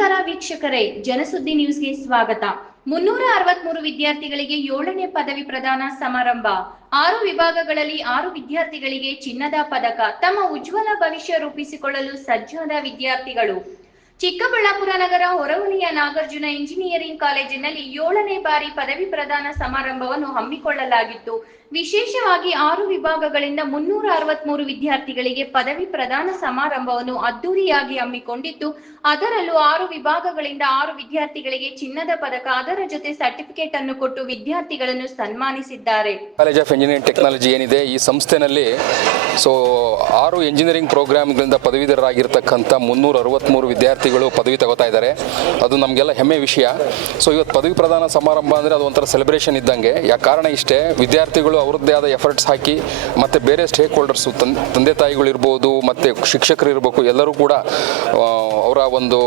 ವೀಕ್ಷಕರೇ, ಜನಸುದ್ದಿ ನ್ಯೂಸ್ಗೆ ಸ್ವಾಗತ. ಮುನ್ನೂರ ಅರವತ್ಮೂರು ವಿದ್ಯಾರ್ಥಿಗಳಿಗೆ ಏಳನೇ ಪದವಿ ಪ್ರದಾನ ಸಮಾರಂಭ. ಆರು ವಿಭಾಗಗಳಲ್ಲಿ ಆರು ವಿದ್ಯಾರ್ಥಿಗಳಿಗೆ ಚಿನ್ನದ ಪದಕ. ತಮ್ಮ ಉಜ್ವಲ ಭವಿಷ್ಯ ರೂಪಿಸಿಕೊಳ್ಳಲು ಸಜ್ಜಾದ ವಿದ್ಯಾರ್ಥಿಗಳು. ಚಿಕ್ಕಬಳ್ಳಾಪುರ ನಗರ ಹೊರವಣಿಯ ನಾಗಾರ್ಜುನ ಇಂಜಿನಿಯರಿಂಗ್ ಕಾಲೇಜಿನಲ್ಲಿ ಏಳನೇ ಬಾರಿ ಪದವಿ ಪ್ರದಾನ ಸಮಾರಂಭವನ್ನು ಹಮ್ಮಿಕೊಳ್ಳಲಾಗಿತ್ತು. ವಿಶೇಷವಾಗಿ ಆರು ವಿಭಾಗಗಳಿಂದ ಮುನ್ನೂರ ಅರವತ್ಮೂರು ವಿದ್ಯಾರ್ಥಿಗಳಿಗೆ ಪದವಿ ಪ್ರದಾನ ಸಮಾರಂಭವನ್ನು ಅದ್ದೂರಿಯಾಗಿ ಹಮ್ಮಿಕೊಂಡಿದ್ದು, ಅದರಲ್ಲೂ ಆರು ವಿಭಾಗಗಳಿಂದ ಆರು ವಿದ್ಯಾರ್ಥಿಗಳಿಗೆ ಚಿನ್ನದ ಪದಕ, ಅದರ ಜೊತೆ ಸರ್ಟಿಫಿಕೇಟ್ ಅನ್ನು ಕೊಟ್ಟು ವಿದ್ಯಾರ್ಥಿಗಳನ್ನು ಸನ್ಮಾನಿಸಿದ್ದಾರೆ. ಕಾಲೇಜ್ ಆಫ್ ಇಂಜಿನಿಯರಿಂಗ್ ಟೆಕ್ನಾಲಜಿ ಏನಿದೆ, ಈ ಸಂಸ್ಥೆನಲ್ಲಿ ಸೊ, ಆರು ಇಂಜಿನಿಯರಿಂಗ್ ಪ್ರೋಗ್ರಾಮ್ಗಳಿಂದ ಪದವೀಧರರಾಗಿರ್ತಕ್ಕಂಥ ಮುನ್ನೂರ ಅರವತ್ತ್ಮೂರು ವಿದ್ಯಾರ್ಥಿಗಳು ಪದವಿ ತಗೋತಾ ಇದ್ದಾರೆ. ಅದು ನಮಗೆಲ್ಲ ಹೆಮ್ಮೆ ವಿಷಯ. ಸೊ ಇವತ್ತು ಪದವಿ ಪ್ರದಾನ ಸಮಾರಂಭ ಅಂದರೆ ಅದು ಒಂಥರ ಸೆಲೆಬ್ರೇಷನ್ ಇದ್ದಂಗೆ. ಯಾಕೆ ಕಾರಣ ಇಷ್ಟೇ, ವಿದ್ಯಾರ್ಥಿಗಳು ಅವ್ರದ್ದೇ ಆದ ಎಫರ್ಟ್ಸ್ ಹಾಕಿ ಮತ್ತು ಬೇರೆ ಸ್ಟೇಕ್ ಹೋಲ್ಡರ್ಸು ತಂದೆ ತಾಯಿಗಳು ಇರ್ಬೋದು, ಮತ್ತು ಶಿಕ್ಷಕರು ಇರಬೇಕು, ಎಲ್ಲರೂ ಕೂಡ ಅವರ ಒಂದು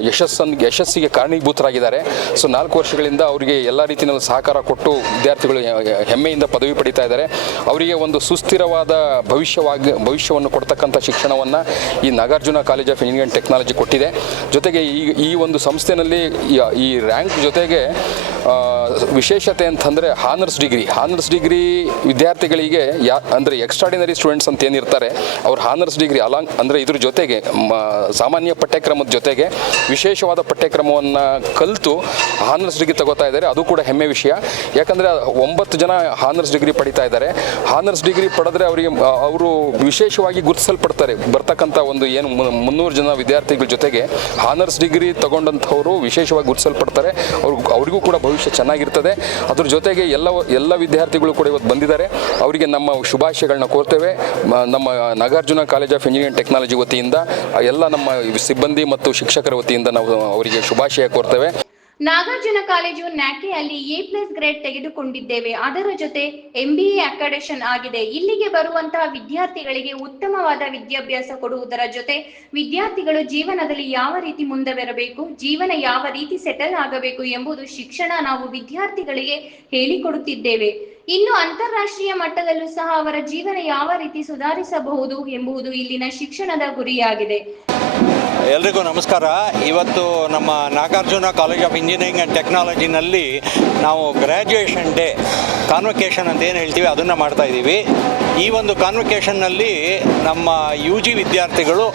ಯಶಸ್ಸನ್ನು ಯಶಸ್ಸಿಗೆ ಕಾರಣೀಭೂತರಾಗಿದ್ದಾರೆ. ಸೊ, ನಾಲ್ಕು ವರ್ಷಗಳಿಂದ ಅವರಿಗೆ ಎಲ್ಲ ರೀತಿಯಲ್ಲಿ ಸಹಕಾರ ಕೊಟ್ಟು ವಿದ್ಯಾರ್ಥಿಗಳು ಹೆಮ್ಮೆಯಿಂದ ಪದವಿ ಪಡಿತಾ ಇದ್ದಾರೆ. ಅವರಿಗೆ ಒಂದು ಸುಸ್ಥಿರವಾದ ಭವಿಷ್ಯವಾಗಿ, ಭವಿಷ್ಯವನ್ನು ಕೊಡ್ತಕ್ಕಂಥ ಶಿಕ್ಷಣವನ್ನು ಈ Nagarjuna college of engineering technology ಕೊಟ್ಟಿದೆ. ಜೊತೆಗೆ ಈ ಈ ಒಂದು ಸಂಸ್ಥೆನಲ್ಲಿ ಈ- ರ್ಯಾಂಕ್ ಜೊತೆಗೆ ವಿಶೇಷತೆ ಅಂತಂದರೆ ಹಾನರ್ಸ್ ಡಿಗ್ರಿ ಹಾನರ್ಸ್ ಡಿಗ್ರಿ ವಿದ್ಯಾರ್ಥಿಗಳಿಗೆ ಯಾ, ಅಂದರೆ ಎಕ್ಸ್ಟ್ರಾಡಿನರಿ ಸ್ಟೂಡೆಂಟ್ಸ್ ಅಂತ ಏನಿರ್ತಾರೆ, ಅವ್ರು ಹಾನರ್ಸ್ ಡಿಗ್ರಿ ಅಲಾಂಗ್ ಅಂದರೆ ಇದ್ರ ಜೊತೆಗೆ ಸಾಮಾನ್ಯ ಸಾಮಾನ್ಯ ಪಠ್ಯಕ್ರಮದ ಜೊತೆಗೆ ವಿಶೇಷವಾದ ಪಠ್ಯಕ್ರಮವನ್ನು ಕಲಿತು ಹಾನರ್ಸ್ ಡಿಗ್ರಿ ತಗೋತಾ ಇದ್ದಾರೆ. ಅದು ಕೂಡ ಹೆಮ್ಮೆ ವಿಷಯ. ಯಾಕಂದರೆ ಒಂಬತ್ತು ಜನ ಹಾನರ್ಸ್ ಡಿಗ್ರಿ ಪಡಿತಾ ಇದ್ದಾರೆ. ಹಾನರ್ಸ್ ಡಿಗ್ರಿ ಪಡೆದ್ರೆ ಅವರಿಗೆ, ಅವರು ವಿಶೇಷವಾಗಿ ಗುರುತಿಸಲ್ಪಡ್ತಾರೆ. ಬರ್ತಕ್ಕಂಥ ಒಂದು ಏನು ಮುನ್ನೂರು ಜನ ವಿದ್ಯಾರ್ಥಿಗಳ ಜೊತೆಗೆ ಹಾನರ್ಸ್ ಡಿಗ್ರಿ ತಗೊಂಡಂಥವರು ವಿಶೇಷವಾಗಿ ಗುರುತಿಸಲ್ಪಡ್ತಾರೆ. ಅವ್ರು ಅವರಿಗೂ ಕೂಡ ಭವಿಷ್ಯ ಚೆನ್ನಾಗಿರ್ತದೆ. ಅದ್ರ ಜೊತೆಗೆ ಎಲ್ಲ ಎಲ್ಲ ವಿದ್ಯಾರ್ಥಿಗಳು ಕೂಡ ಇವತ್ತು ಬಂದಿದ್ದಾರೆ. ಅವರಿಗೆ ನಮ್ಮ ಶುಭಾಶಯಗಳನ್ನ ಕೋರ್ತೇವೆ. ನಮ್ಮ Nagarjuna college of engineering technology ವತಿಯಿಂದ, ಎಲ್ಲ ನಮ್ಮ ಸಿಬ್ಬಂದಿ ಮತ್ತು ಶಿಕ್ಷಕರ ವತಿಯಿಂದ ನಾವು ಅವರಿಗೆ ಶುಭಾಶಯ ಕೋರ್ತೇವೆ. ನಾಗಾರ್ಜುನ ಕಾಲೇಜು ನ್ಯಾಕೆಯಲ್ಲಿ ಎ ಪ್ಲಸ್ ಗ್ರೇಡ್ ತೆಗೆದುಕೊಂಡಿದ್ದೇವೆ. ಅದರ ಜೊತೆ ಎಂಬಿಎ ಅಕಾಡೆಷನ್ ಆಗಿದೆ. ಇಲ್ಲಿಗೆ ಬರುವಂತಹ ವಿದ್ಯಾರ್ಥಿಗಳಿಗೆ ಉತ್ತಮವಾದ ವಿದ್ಯಾಭ್ಯಾಸ ಕೊಡುವುದರ ಜೊತೆ ವಿದ್ಯಾರ್ಥಿಗಳು ಜೀವನದಲ್ಲಿ ಯಾವ ರೀತಿ ಮುಂದೆ ಬರಬೇಕು ಜೀವನ ಯಾವ ರೀತಿ ಸೆಟಲ್ ಆಗಬೇಕು ಎಂಬುದು ಶಿಕ್ಷಣ ನಾವು ವಿದ್ಯಾರ್ಥಿಗಳಿಗೆ ಹೇಳಿಕೊಡುತ್ತಿದ್ದೇವೆ. ಇನ್ನು ಅಂತಾರಾಷ್ಟ್ರೀಯ ಮಟ್ಟದಲ್ಲೂ ಸಹ ಅವರ ಜೀವನ ಯಾವ ರೀತಿ ಸುಧಾರಿಸಬಹುದು ಎಂಬುದು ಇಲ್ಲಿನ ಶಿಕ್ಷಣದ ಗುರಿಯಾಗಿದೆ. ಎಲ್ರಿಗೂ ನಮಸ್ಕಾರ. ಇವತ್ತು ನಮ್ಮ Nagarjuna college of engineering and ಟೆಕ್ನಾಲಜಿನಲ್ಲಿ ನಾವು ಗ್ರ್ಯಾಜುಯೇಷನ್ ಡೇ ಕಾನ್ವೊಕೇಶನ್ ಅಂತ ಏನು ಹೇಳ್ತೀವಿ ಅದನ್ನು ಮಾಡ್ತಾ ಇದ್ದೀವಿ. ಈ ಒಂದು ಕಾನ್ವೊಕೇಶನ್ನಲ್ಲಿ ನಮ್ಮ ಯು ಜಿ ವಿದ್ಯಾರ್ಥಿಗಳು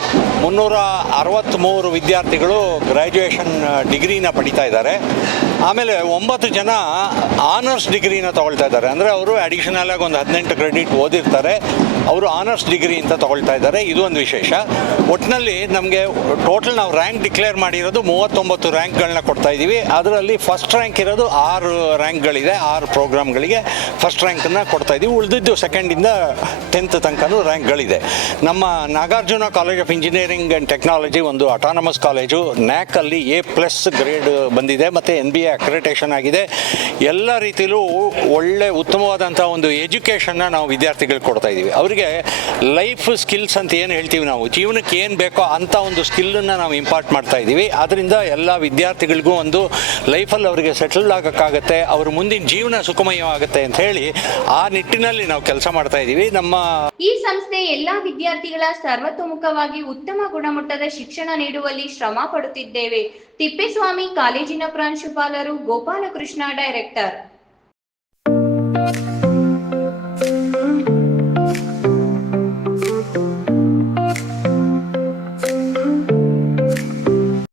ಮುನ್ನೂರ ಅರವತ್ತ್ಮೂರು ವಿದ್ಯಾರ್ಥಿಗಳು ಗ್ರ್ಯಾಜುಯೇಷನ್ ಡಿಗ್ರಿನ ಪಡಿತಾ ಇದ್ದಾರೆ. ಆಮೇಲೆ ಒಂಬತ್ತು ಜನ ಆನರ್ಸ್ ಡಿಗ್ರಿನ ತಗೊಳ್ತಾ ಇದ್ದಾರೆ. ಅಂದರೆ ಅವರು ಅಡಿಷನಲ್ ಆಗಿ ಒಂದು ಹದಿನೆಂಟು ಕ್ರೆಡಿಟ್ ಓದಿರ್ತಾರೆ. ಅವರು ಆನರ್ಸ್ ಡಿಗ್ರಿ ಅಂತ ತಗೊಳ್ತಾ ಇದ್ದಾರೆ. ಇದು ಒಂದು ವಿಶೇಷ. ಒಟ್ಟಿನಲ್ಲಿ ನಮಗೆ ಟೋಟಲ್ ನಾವು ರ್ಯಾಂಕ್ ಡಿಕ್ಲೇರ್ ಮಾಡಿರೋದು ಮೂವತ್ತೊಂಬತ್ತು ರ್ಯಾಂಕ್ಗಳನ್ನ ಕೊಡ್ತಾ ಇದ್ದೀವಿ ಅದರಲ್ಲಿ ಫಸ್ಟ್ ರ್ಯಾಂಕ್ ಇರೋದು ಆರು ರ್ಯಾಂಕ್ಗಳಿದೆ ಆರು ಪ್ರೋಗ್ರಾಮ್ಗಳಿಗೆ ಫಸ್ಟ್ ರ್ಯಾಂಕನ್ನು ಕೊಡ್ತಾ ಇದ್ದೀವಿ ಉಳಿದಿದ್ದು ಸೆಕೆಂಡಿಂದ ಟೆಂತ್ ತನಕನೂ ರ್ಯಾಂಕ್ಗಳಿದೆ ನಮ್ಮ Nagarjuna college of engineering and technology ಒಂದು ಅಟಾನಮಸ್ ಕಾಲೇಜು ನ್ಯಾಕಲ್ಲಿ ಎ ಪ್ಲಸ್ ಗ್ರೇಡ್ ಬಂದಿದೆ. ಮತ್ತು ಎನ್ ಬಿ ಎ ಅಕ್ರೆಟೇಷನ್ ಆಗಿದೆ. ಎಲ್ಲ ರೀತಿಯಲ್ಲೂ ಒಳ್ಳೆ ಉತ್ತಮವಾದಂಥ ಒಂದು ಎಜುಕೇಷನ್ನ ನಾವು ವಿದ್ಯಾರ್ಥಿಗಳಿಗೆ ಕೊಡ್ತಾ ಇದ್ದೀವಿ ಅವರಿಗೆ ಲೈಫ್ ಸ್ಕಿಲ್ಸ್ ಅಂತ ಏನು ಹೇಳ್ತೀವಿ ನಾವು? ಜೀವನಕ್ಕೆ ಏನು ಬೇಕೋ ಅಂಥ ಒಂದು ಸ್ಕಿಲ್ಲನ್ನು ನಾವು ಇಂಪಾರ್ಟ್ ಮಾಡ್ತಾ ಇದ್ದೀವಿ ಅದರಿಂದ ಎಲ್ಲ ವಿದ್ಯಾರ್ಥಿಗಳಿಗೂ ಒಂದು ಲೈಫಲ್ಲಿ ಅವರಿಗೆ ಸೆಟಲ್ ಆಗೋಕ್ಕಾಗತ್ತೆ, ಅವ್ರ ಮುಂದಿನ ಜೀವನ ಸುಖಮಯವಾಗುತ್ತೆ ಅಂತ ಹೇಳಿ ಆ ನಿಟ್ಟಿನಲ್ಲಿ ನಾವು ಕೆಲಸ ಮಾಡ್ತಾ ಇದ್ದೀವಿ ನಮ್ಮ ಈ ಸಂಸ್ಥೆ ಎಲ್ಲಾ ವಿದ್ಯಾರ್ಥಿಗಳ ಸರ್ವತೋಮುಖವಾಗಿ ಉತ್ತಮ ಗುಣಮಟ್ಟದ ಶಿಕ್ಷಣ ನೀಡುವಲ್ಲಿ ಶ್ರಮ ಪಡುತ್ತಿದ್ದೇವೆ. ತಿಪ್ಪೇಸ್ವಾಮಿ ಕಾಲೇಜಿನ ಪ್ರಾಂಶುಪಾಲರು గారు గోపాలకృష్ణ డైరెక్టర్.